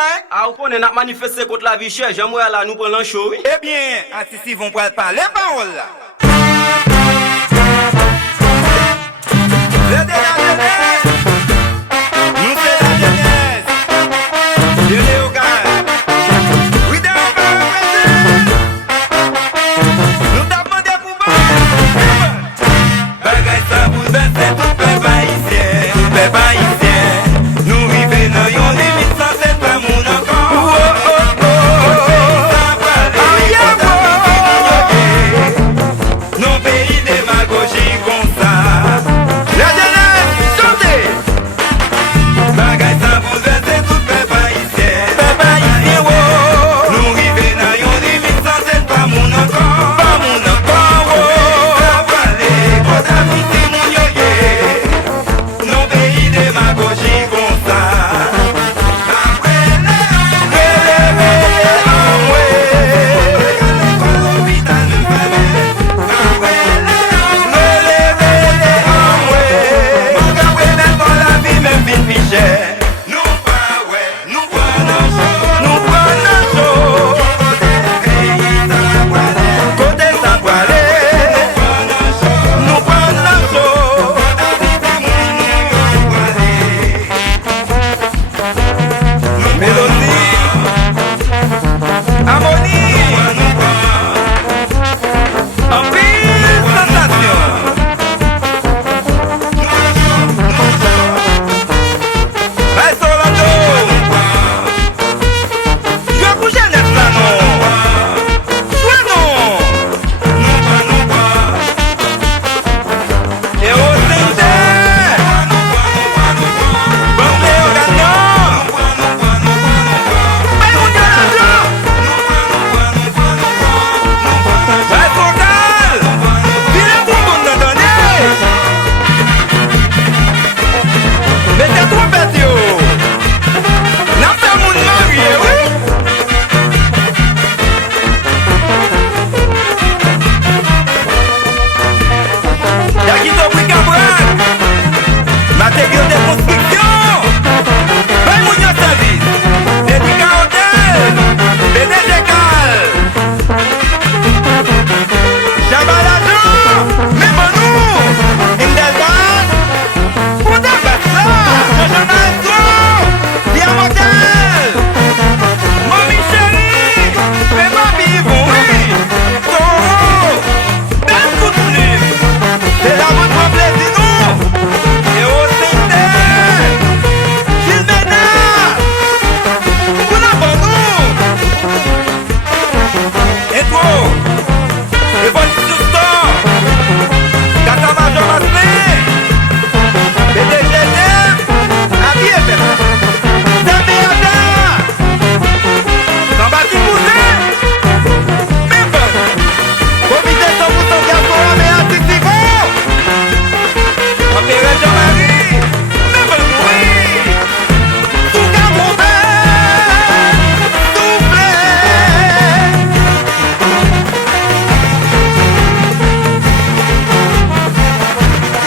hein? Ah, on a manifesté contre la vie chère, j'aimerais là, nous prenons chaud, oui. Eh bien, Anti vont pas parler paroles là. La jeunesse, nous c'est la jeunesse. Je l'ai au gars. Oui, d'ailleurs, nous t'avons demandé pour voir. Bagay ça bouleverse tout peuple haïtien, tout peuple haïtien. Nous vivons dans une limite sans cette amour encore. Non pays démagogie comme ça. La jeunesse, chantez. Bagay ça bouleverse tout peuple haïtien, peuple haïtien. Nous vivons dans une limite sans cette amour encore. Pas mon encore. Non pays démagogie comme ça.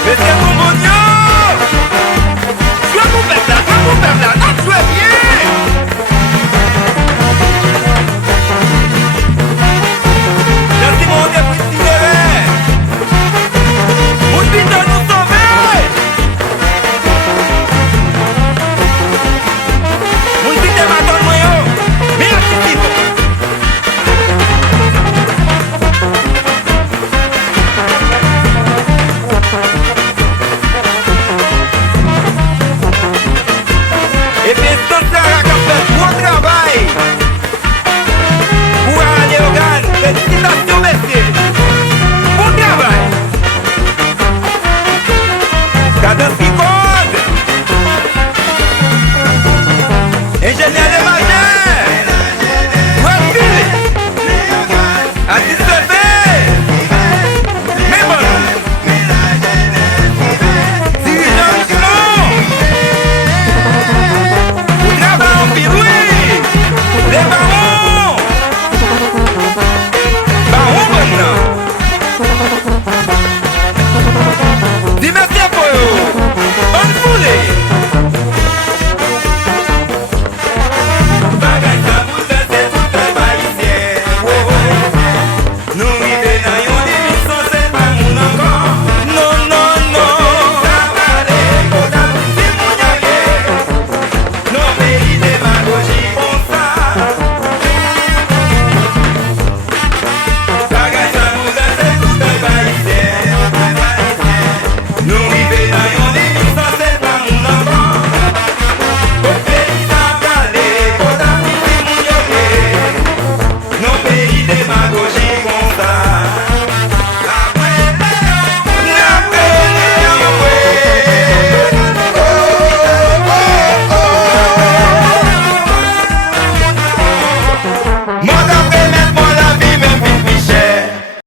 Let's go.